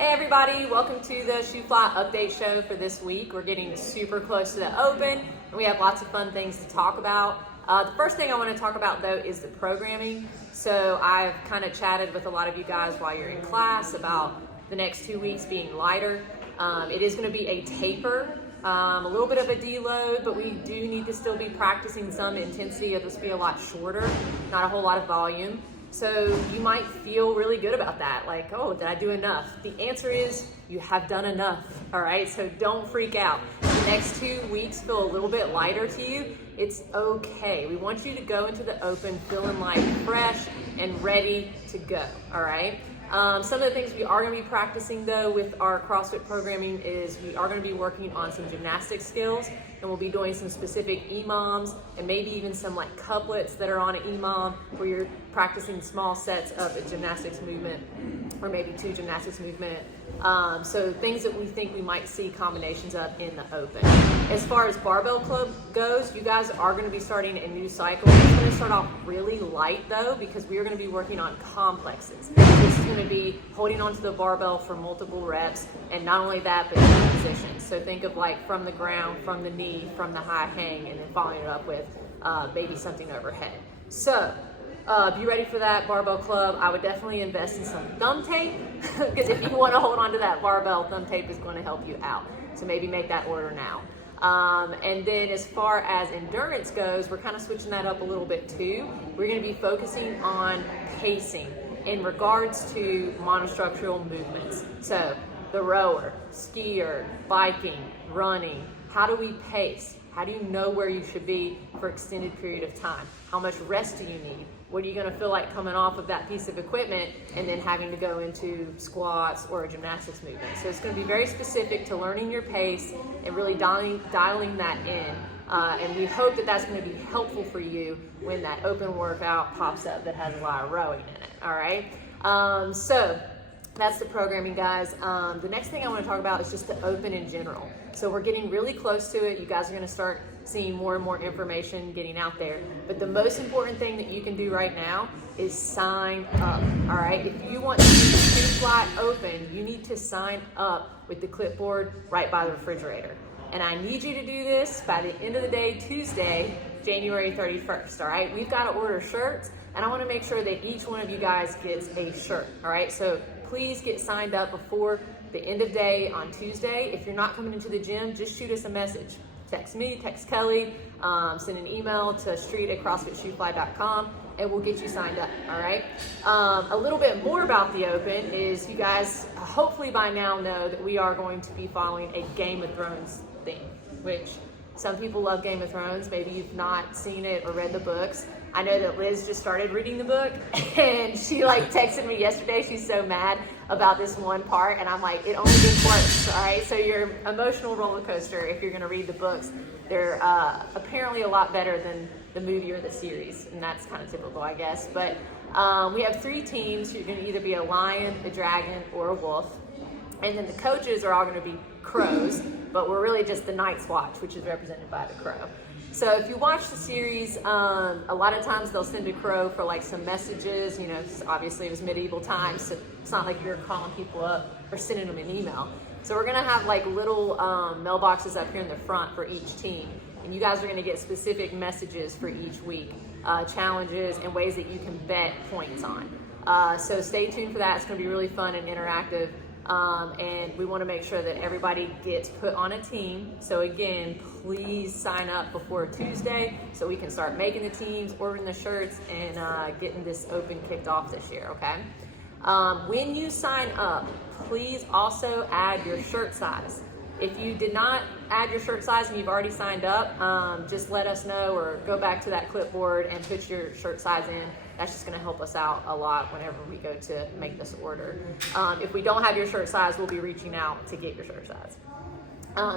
Hey everybody, welcome to the Shoe Fly update show for this week. We're getting super close to the Open, and we have lots of fun things to talk about. The first thing I want to talk about though is the programming. So I've kind of chatted with a lot of you guys while you're in class about the next 2 weeks being lighter. It is going to be a taper, a little bit of a deload, but we do need to still be practicing some intensity. It'll just be a lot shorter, not a whole lot of volume. So you might feel really good about that, like, oh, did I do enough? The answer is you have done enough, all right? So don't freak out. The next 2 weeks feel a little bit lighter to you. It's okay. We want you to go into the Open feeling like fresh and ready to go, all right? Some of the things we are going to be practicing though with our CrossFit programming is we are going to be working on some gymnastic skills, and we'll be doing some specific EMOMs and maybe even some like couplets that are on an EMOM where you're practicing small sets of a gymnastics movement or maybe 2 gymnastics movement. So things that we think we might see combinations of in the Open. As far as Barbell Club goes, you guys are going to be starting a new cycle. It's going to start off really light though, because we are going to be working on complexes. It's going to be holding onto the barbell for multiple reps, and not only that, but different positions. So think of like from the ground, from the knee, from the high hang, and then following it up with maybe something overhead. So be ready for that Barbell Club. I would definitely invest in some thumb tape because if you want to hold on to that barbell, thumb tape is going to help you out. So maybe make that order now. And then as far as endurance goes, we're kind of switching that up a little bit too. We're going to be focusing on pacing in regards to monostructural movements. So the rower, skier, biking, running, how do we pace? How do you know where you should be for extended period of time? How much rest do you need? What are you going to feel like coming off of that piece of equipment and then having to go into squats or a gymnastics movement? So it's going to be very specific to learning your pace and really dialing that in. And we hope that that's going to be helpful for you when that Open workout pops up that has a lot of rowing in it. All right. So that's the programming, guys. The next thing I want to talk about is just the Open in general. So we're getting really close to it. You guys are going to start seeing more and more information getting out there. But the most important thing that you can do right now is sign up. All right. If you want to do the Shoe Fly Open, you need to sign up with the clipboard right by the refrigerator. And I need you to do this by the end of the day, Tuesday, January 31st. All right. We've got to order shirts, and I want to make sure that each one of you guys gets a shirt. All right. So please get signed up before the end of day on Tuesday. If you're not coming into the gym, just shoot us a message. Text me, text Kelly, send an email to street@crossfitshoefly.com, and we'll get you signed up, all right? A little bit more about the Open is you guys hopefully by now know that we are going to be following a Game of Thrones theme, which some people love Game of Thrones. Maybe you've not seen it or read the books. I know that Liz just started reading the book, and she like texted me yesterday. She's so mad about this one part, and I'm like, it only gets worse, all right? So your emotional roller coaster, if you're gonna read the books, they're apparently a lot better than the movie or the series, and that's kind of typical, I guess. But we have 3 teams. You're gonna either be a lion, a dragon, or a wolf. And then the coaches are all gonna be crows, but we're really just the Night's Watch, which is represented by the crow. So if you watch the series, a lot of times they'll send a crow for like some messages. You know, obviously it was medieval times, so it's not like you're calling people up or sending them an email. So we're gonna have like little mailboxes up here in the front for each team, and you guys are gonna get specific messages for each week, challenges and ways that you can bet points on. So stay tuned for that. It's gonna be really fun and interactive. And we want to make sure that everybody gets put on a team. So again, please sign up before Tuesday so we can start making the teams, ordering the shirts, and getting this Open kicked off this year, okay? When you sign up, please also add your shirt size. If you did not add your shirt size and you've already signed up, just let us know or go back to that clipboard and put your shirt size in. That's just going to help us out a lot whenever we go to make this order. If we don't have your shirt size, we'll be reaching out to get your shirt size.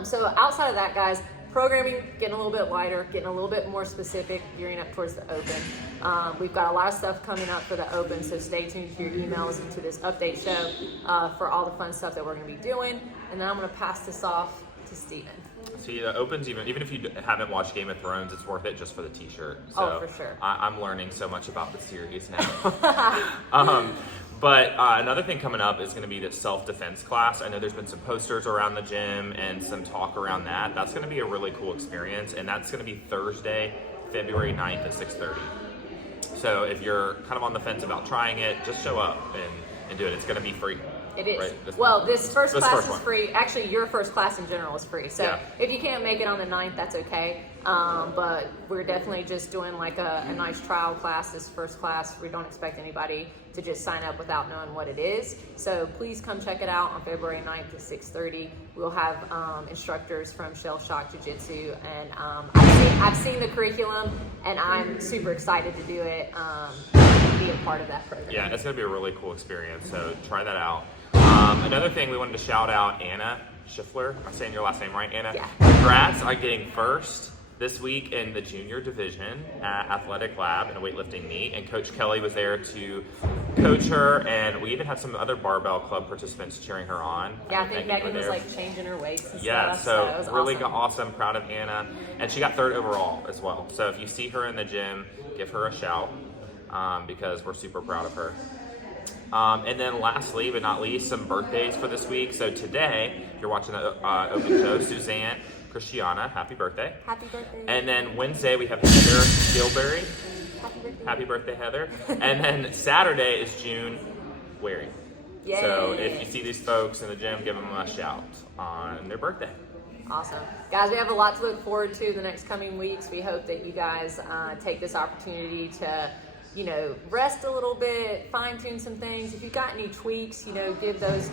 So outside of that, guys, programming getting a little bit lighter, getting a little bit more specific, gearing up towards the Open. We've got a lot of stuff coming up for the Open, so stay tuned to your emails and to this update show for all the fun stuff that we're going to be doing. And then I'm going to pass this off to Steven. See, the Opens, even if you haven't watched Game of Thrones, it's worth it just for the t-shirt. So oh, for sure. I'm learning so much about the series now. But another thing coming up is going to be the self-defense class. I know there's been some posters around the gym and some talk around that. That's going to be a really cool experience, and that's going to be Thursday, February 9th at 6:30. So if you're kind of on the fence about trying it, just show up and do it. It's going to be free. It is. Right? This first class is one. free. Actually, your first class in general is free. So Yeah. if you can't make it on the 9th, that's okay. But we're definitely just doing like a nice trial class, this first class. We don't expect anybody to just sign up without knowing what it is. So please come check it out on February 9th at 6:30. We'll have instructors from Shell Shock Jiu-Jitsu, and I've seen the curriculum, and I'm super excited to do it, be a part of that program. Yeah, it's going to be a really cool experience, so try that out. Another thing we wanted to shout out, Anna Schiffler. I'm saying your last name right, Anna? Yeah. Congrats on getting first this week in the junior division at Athletic Lab in a weightlifting meet, and Coach Kelly was there to coach her, and we even had some other Barbell Club participants cheering her on. Yeah, I think Megan were was there. like changing her weights and Yeah, stuff. so it was really awesome. awesome, proud of Anna, and she got 3rd overall as well. So if you see her in the gym, give her a shout because we're super proud of her. And then lastly, but not least, some birthdays for this week. So today, if you're watching the open show, Suzanne Christiana, happy birthday. Happy birthday. And then Wednesday, we have Heather Gilberry. Happy birthday. Happy birthday, Heather. And then Saturday is June Wary. Yay. So if you see these folks in the gym, give them a shout on their birthday. Awesome. Guys, we have a lot to look forward to the next coming weeks. We hope that you guys take this opportunity to, rest a little bit, fine-tune some things. If you've got any tweaks, give those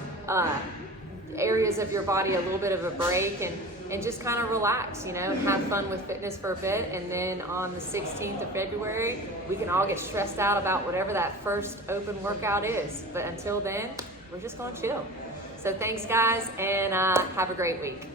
areas of your body a little bit of a break and just kind of relax, have fun with fitness for a bit. And then on the 16th of February, we can all get stressed out about whatever that first open workout is. But until then, we're just going to chill. So thanks, guys, and have a great week.